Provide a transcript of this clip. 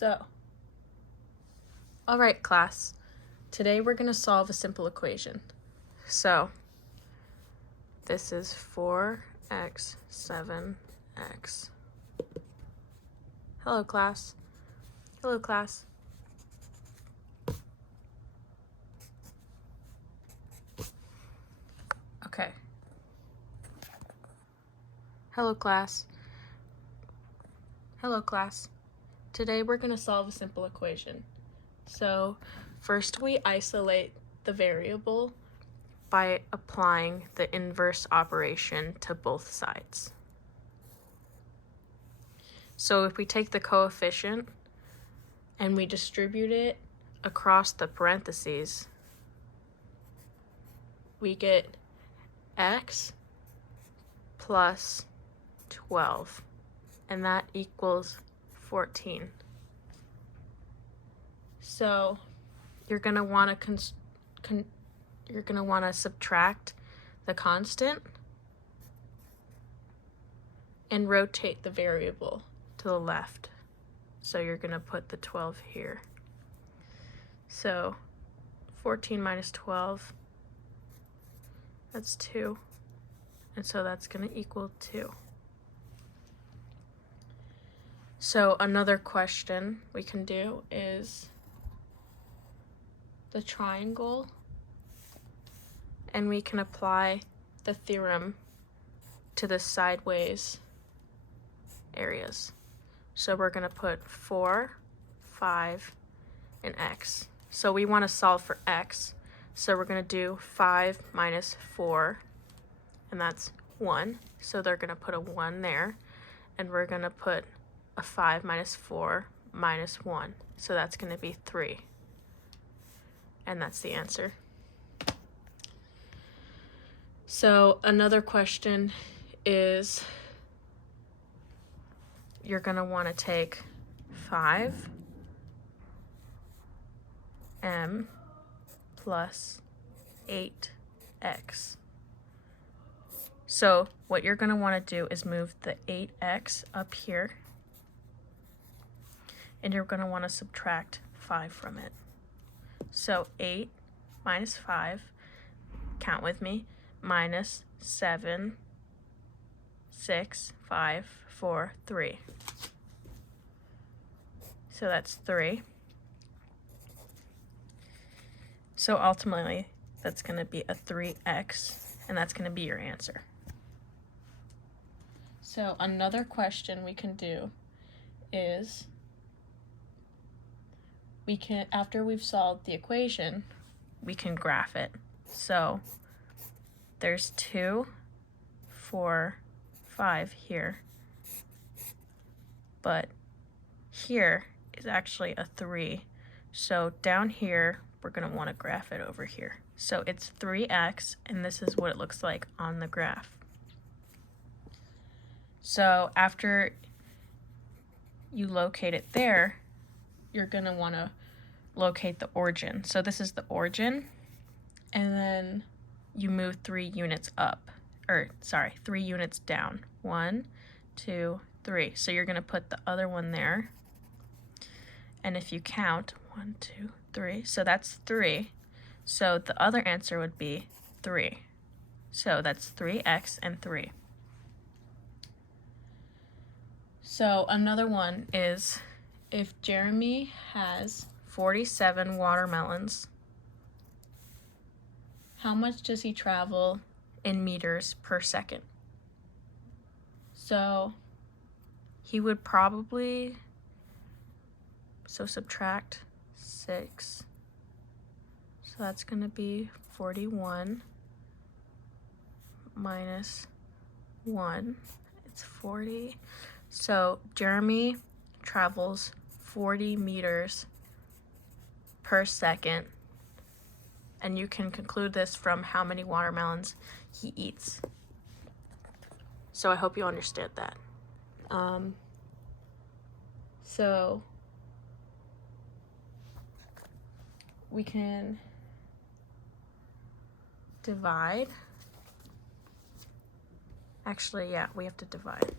So, all right, class. Today we're going to solve a simple equation. So, this is 4x, 7x. Hello, class. Hello, class. Okay. Hello, class. Hello, class. Today we're going to solve a simple equation. So, first we isolate the variable by applying the inverse operation to both sides. So if we take the coefficient and we distribute it across the parentheses, we get x plus 12, and that equals 14. So you're going to want to subtract the constant and rotate the variable to the left. So you're going to put the 12 here. So 14 minus 12, that's 2. And so that's going to equal 2. So another question we can do is the triangle, and we can apply the theorem to the sideways areas. So we're going to put 4, 5, and x. So we want to solve for x. So we're going to do 5 minus 4, and that's 1. So they're going to put a 1 there, and we're going to put a 5 minus 4 minus 1. So that's going to be 3. And that's the answer. So another question is, you're going to want to take 5m plus 8x. So what you're going to want to do is move the 8x up here, and you're going to want to subtract 5 from it. So 8 minus 5, count with me, minus 7, 6, 5, 4, 3. So that's 3. So ultimately, that's going to be a 3x, and that's going to be your answer. So another question we can do is, we can, after we've solved the equation, we can graph it. So there's 2, 4, 5 here, but here is actually a 3. So down here, we're going to want to graph it over here. So it's 3x, and this is what it looks like on the graph. So after you locate it there, you're going to want to locate the origin. So this is the origin, and then you move 3 units up, or sorry, 3 units down. 1, 2, 3. So you're going to put the other one there, and if you count 1, 2, 3, so that's 3. So the other answer would be 3. So that's 3x and 3. So another one is, if Jeremy has 47 watermelons, how much does he travel in meters per second? So he would probably, so subtract 6. So that's going to be 41 minus 1. It's 40. So Jeremy travels 40 meters per second, and you can conclude this from how many watermelons he eats. So I hope you understand that. So we can divide. Actually, yeah, we have to divide.